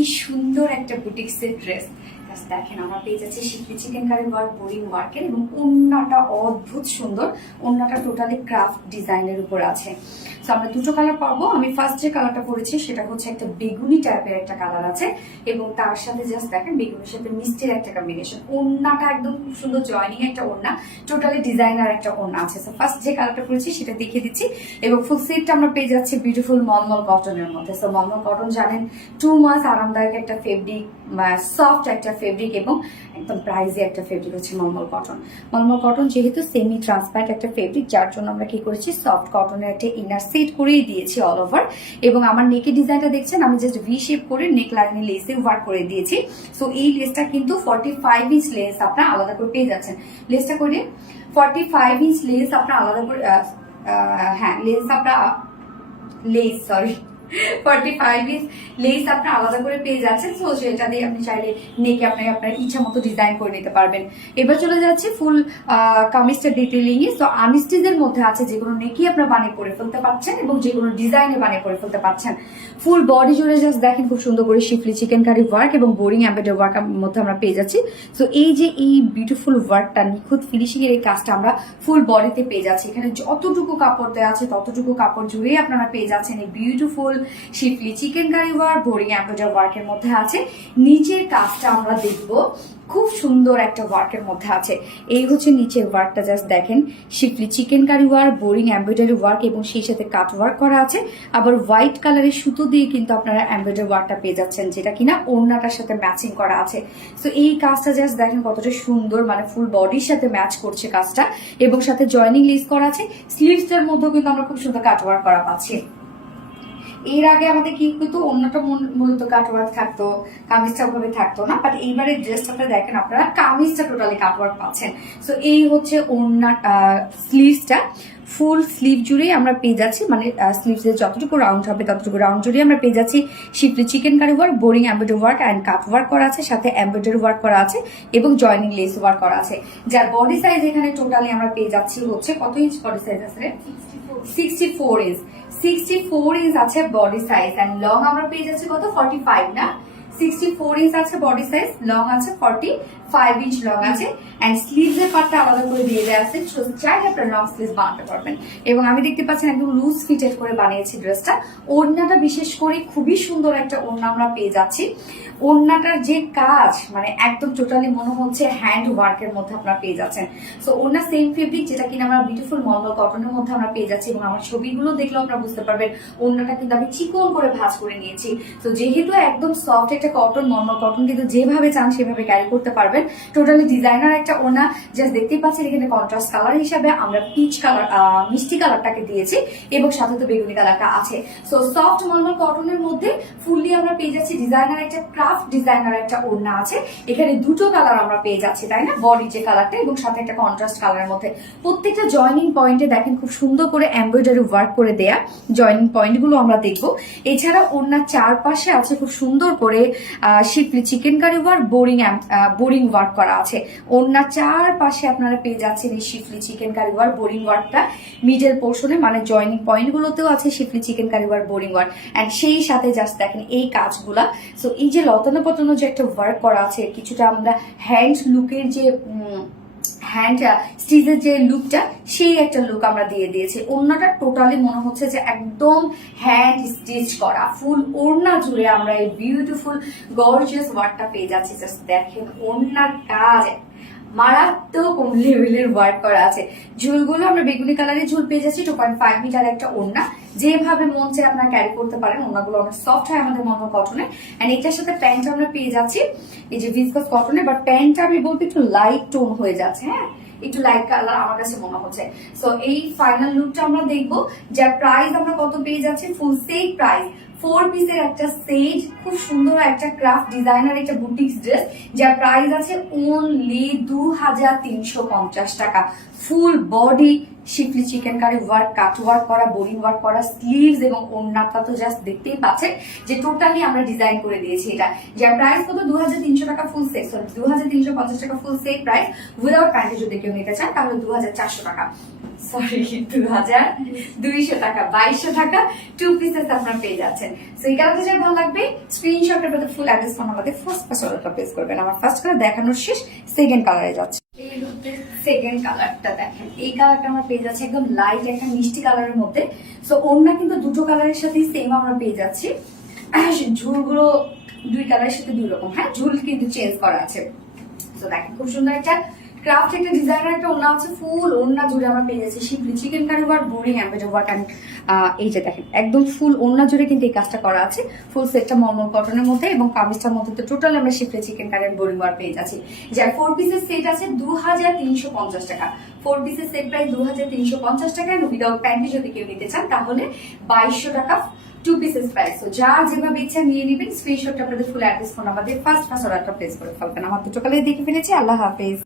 কি সুন্দর একটা বুটিক্সের ড্রেস। দেখেন আমার পেয়ে যাচ্ছে শিফলি চিকেন কারি ওয়ার্ক, বোরিং ওয়ার্কের, এবং ওড়নাটা অদ্ভুত সুন্দর। ওড়নাটা টোটালি ক্রাফট ডিজাইনের উপর আছে। তো আমরা দুটো কালার পাবো। আমি ফার্স্ট যে কালারটা পরেছি সেটা হচ্ছে একটা বেগুনি টাইপের একটা কালার আছে, এবং তার সাথে জাস্ট দেখেন বেগুনির সাথে মিষ্টির একটা কম্বিনেশন। ওড়নাটা একদম খুব সুন্দর জয়নিং একটা ওড়না, টোটালি ডিজাইনার একটা ওড়না আছে। তো ফার্স্ট যে কালারটা পরেছি সেটা দেখিয়ে দিচ্ছি, এবং ফুল সেটটা আমরা পেয়ে যাচ্ছি বিউটিফুল মলমল কটনের মধ্যে। তো মলমল কটন জানেন 2 মাস আরামদায়ক একটা ফেব্রিক, সফট একটা ফেব্রিক, এবং একদম প্রাইজি একটা ফেব্রিক হচ্ছে মলমল কটন। মলমল কটন যেহেতু সেমি ট্রান্সপারেন্ট একটা ফেব্রিক, যার জন্য আমরা কি করেছি সফট কটনের একটা ইনার সেট করেই দিয়েছি অল ওভার। এবং আমার নেকের ডিজাইনটা দেখছেন আমি জাস্ট ভি শেপ করে নেক লাইনে লেসে ওয়ার্ক করে দিয়েছি। সো এই লেসটা কিন্তু 45 ইঞ্চ লেস আপনারা আলাদা করে পেয়ে যাচ্ছেন। লেসটা করে 45 ইঞ্চ লেস আপনারা আলাদা করে লেস সরি 45 ইঞ্চ লেস আপনার আলাদা করে পেয়ে যাচ্ছেন। তো সেটা দিয়ে আপনি চাইলে নেকে আপনার ইচ্ছা মতো ডিজাইন করে নিতে পারবেন। এবার চলে যাচ্ছে ফুল কামিজটা ডিটেইলিং এ। তো আনস্টিচের মধ্যে আছে, যে কোনো নেকি আপনার বানিয়ে পরে ফেলতে পারছেন এবং যে কোনো ডিজাইনে বানিয়ে পরে ফেলতে পারছেন। ফুল বডি জুড়ে জাস্ট দেখেন খুব সুন্দর করে শিফলি চিকেন কারি ওয়ার্ক এবং বোরিং এমব্রয়ডারি ওয়ার্কের মধ্যে আমরা পেয়ে যাচ্ছি। তো এই যে এই বিউটিফুল ওয়ার্কটা, নিখুঁত ফিনিশিং এর এই কাজটা আমরা ফুল বডিতে পেয়ে যাচ্ছি। এখানে যতটুকু কাপড় দেওয়া আছে ততটুকু কাপড় জুড়েই আপনারা পেয়ে যাচ্ছেন এই beautiful schiffli chikankari work, boring embroidery ওয়ার্কের মধ্যে আছে। নিচের কাজটা আমরা দেখবো খুব সুন্দর একটা ওয়ার্কের মধ্যে আছে। এই হচ্ছে নিচের ওয়ার্কটা, জাস্ট দেখেন schiffli chikankari work, boring embroidery work এবং সেই সাথে কাট ওয়ার্ক করা আছে। আবার হোয়াইট কালারের সুতো দিয়ে কিন্তু আপনারা এমব্রয়ডারি ওয়ার্কটা পেয়ে যাচ্ছেন, যেটা কিনা ওড়নাটার সাথে ম্যাচিং করা আছে। তো এই কাজটা জাস্ট দেখেন কতটা সুন্দর, মানে ফুল বডির সাথে ম্যাচ করছে কাজটা, এবং সাথে জয়নিং লেস করা আছে। স্লিভসটার মধ্যেও কিন্তু আমরা খুব সুন্দর কাট ওয়ার্ক করা পাচ্ছি। এর আগে আমাদের কি কিন্তু অন্যটা মূলত কাটওয়ার্ক থাকতো, কামিজটা ওভাবে থাকতো না, বাট এইবারের ড্রেসটাতে দেখেন আপনারা কামিজটা টোটালি কাটওয়ার্ক পাচ্ছেন। সো এই হচ্ছে ওড়না স্লিভসটা, ফুল স্লিভ জুড়েই আমরা পেয়ে যাচ্ছি, মানে স্লিভসের যতটুকু রাউন্ড হবে ততটুকু রাউন্ড জুড়ে আমরা পেয়ে যাচ্ছি schiffli chikankari work, boring embroidery work and cut work করা আছে, সাথে এমব্রয়ডারি ওয়ার্ক করা আছে এবং জয়নিং লেস ওয়ার্ক করা আছে। যার বডি সাইজ এখানে টোটালি আমরা পেয়ে যাচ্ছি হচ্ছে কত ইঞ্চ বডি সাইজ আছে? 64 ইঞ্চ। 64 ইঞ্চ আছে বডি সাইজ, এন্ড লং আমরা পেয়ে যাচ্ছি কত? 45 না, 64 ইঞ্চ আছে বডি সাইজ, লং আছে 45 ইঞ্চ লং আছে, এন্ড স্লিভস এর পার্টটা আলাদা করে দিয়ে দেওয়া আছে। চাইলে আপনারা লং স্লিভস বানাতে পারবেন। এবং আমি দেখতে পাচ্ছেন একদম লুজ ফিটেড করে বানিয়েছি ড্রেসটা। ওড়নাটা বিশেষ করে খুবই সুন্দর একটা ওড়না আমরা পেয়ে যাচ্ছি। ওড়নাটার যে কাজ, মানে একদম টোটালি মনে হচ্ছে হ্যান্ড ওয়ার্কের মধ্যে আপনারা পেয়ে যাচ্ছেন। সো ওড়না সেম ফেব্রিক, যেটা কিনা আমরা বিউটিফুল মলমল কটনের মধ্যে আমরা পেয়ে যাচ্ছি, এবং আমার ছবিগুলো দেখলেও আপনারা বুঝতে পারবেন ওড়নাটা কিন্তু আমি চিকন করে ভাঁজ করে নিয়েছি। তো যেহেতু একদম সফট একটা কটন, মলমল কটন কিন্তু যেভাবে চান সেভাবে ক্যারি করতে পারবেন। টোটালি ডিজাইনার একটা ওড়না। জাস্ট দেখতেই পাচ্ছেন এখানে কন্ট্রাস্ট কালার হিসাবে আমরা পিচ কালার, মিষ্টি কালারটাকে দিয়েছি, এবং সাথে তো বেগুনি কালারটা আছে। সো সফট মলমল কটনের মধ্যে ফুললি আমরা পেয়ে যাচ্ছি ডিজাইনার একটা ক্রাফট ডিজাইনার একটা ওড়না আছে। এখানে দুটো কালার আমরা পেয়ে যাচ্ছি, তাই না? বডি যে কালারটা এবং সাথে একটা কন্ট্রাস্ট কালারের মধ্যে। প্রত্যেকটা জয়নিং পয়েন্টে দেখেন খুব সুন্দর করে এমব্রয়ডারি ওয়ার্ক করে দেয়া জয়নিং পয়েন্ট গুলো আমরা দেখবো। এছাড়া ওড়নার চারপাশে আছে খুব সুন্দর করে schiffli chikankari work, boring work করা আছে। ওড়নার চারপাশে আপনারা পেয়ে যাচ্ছেন এই schiffli chikankari work, boring ওয়ার্কটা মিডল পোর্শনে, মানে জয়নিং পয়েন্ট গুলোতেও আছে schiffli chikankari work, boring work, and সেই সাথে জাস্ট দেখেন এই কাজগুলা। সো এই যে লতানো পতানো যে একটা ওয়ার্ক করা আছে, কিছুটা আমরা হ্যান্ড লুকের যে হ্যান্ড স্টিচের যে লুকটা, সেই একটা লুক আমরা দিয়ে দিয়েছি। ওড়নাটা টোটালি মনে হচ্ছে যে একদম হ্যান্ড স্টিচ করা। ফুল ওড়না জুড়ে আমরা এই বিউটিফুল গর্জিয়াস ওয়ার্কটা পেয়ে যাচ্ছি। জাস্ট দেখেন ওড়নার কাজ মারাত্মক লেভেলের ওয়ার্ক করা আছে। ঝুলগুলো আমরা বেগুনি কালারের ঝুল পেয়ে যাচ্ছি। 2.5 মিটার একটা ওড়না, যেভাবে মন চাই আপনারা ক্যারি করতে পারেন। ওড়নাগুলো অনেক সফট হয় আমাদের মলমল কটনে। এন্ড এটার সাথে প্যান্ট আমরা পেয়ে যাচ্ছি এই যে ভিসকাস কটনে, বাট প্যান্টটা আমি বলবো একটু লাইট টোন হয়ে যাচ্ছে, হ্যাঁ একটু লাইট কালার আমার কাছে মনে হচ্ছে। সো এই ফাইনাল লুকটা আমরা দেখবো, যার প্রাইস আমরা কত পেয়ে যাচ্ছি। ফুল সেট প্রাইস 4 পিসের একটা সেট, খুব সুন্দর একটা ক্রাফট ডিজাইনার একটা বুটিক্স ড্রেস, যার প্রাইস আছে অনলি 2350 টাকা। Full body schiffli chikankari work, cut work করা, বোরিং ওয়ার্ক করা, স্লিভস এবং ওড়নাটা তো জাস্ট দেখতেই পাচ্ছেন যে টোটালি আমরা ডিজাইন করে দিয়েছি এটা। যার প্রাইস কত? 2300 টাকা ফুল সেট, সরি 2350 টাকা ফুল সেট প্রাইস। উইদাউট প্যান্টে যদি কেউ নিতে চান তাহলে 2400 টাকা। সরি 2200 টাকা 2200 টাকা 2 পিসেস আপনারা পেয়ে যাচ্ছেন। সো এই কালারটা যা ভালো লাগবে স্ক্রিনশটের মধ্যে ফুল অ্যাড্রেস ফোন নাম্বার দিয়ে ফার্স্ট অর্ডারটা প্লেস করবেন। আমার ফার্স্ট কালার দেখানোর শেষ, সেকেন্ড কালারে যাচ্ছে। এই হচ্ছে সেকেন্ড কালারটা, দেখেন এই কালারটা আমরা পেয়ে যাচ্ছি একদম লাইট একটা মিষ্টি কালারের মধ্যে। সো ওড়না কিন্তু দুটো কালারের সাথেই সেম আমরা পেয়ে যাচ্ছি। ঝুলগুলো দুই কালারের সাথে দুই রকম, হ্যাঁ ঝুল কিন্তু চেঞ্জ করা আছে। তো দেখেন খুব সুন্দর একটা ক্রাফট একটা ডিজাইনার একটা ওড়না আছে, ফুল ওড়না জুড়ে আমরা পেয়ে যাচ্ছি schiffli chikankari work, boring embroidery work and এই যে দেখেন একদম ফুল ওড়না জুড়ে কিন্তু এই কাজটা করা আছে। ফুল সেটটা মলমল কটনের মধ্যে এবং কামিজটার মধ্যে তো টোটাল আমরা schiffli chikankari and boring work পেয়ে যাচ্ছি। যার 4 পিসের সেট আছে 2350 টাকা। 4 পিসের সেট প্রাইস 2350 টাকা। উইদাউট প্যান্টি যদি কেউ নিতে চান তাহলে 2200 টাকা 2 পিসেস প্রাইস। তো যার যেভাবে ইচ্ছা নিয়ে নেবেন। স্ক্রিনশটটা আপনাদের ফুল অ্যাড্রেস ফোন নাম্বার দিয়ে ফার্স্ট অর্ডারটা প্লেস করে ফেলবেন। আমার দুটো কালার দেখে ফেলেছি। আল্লাহ হাফেজ।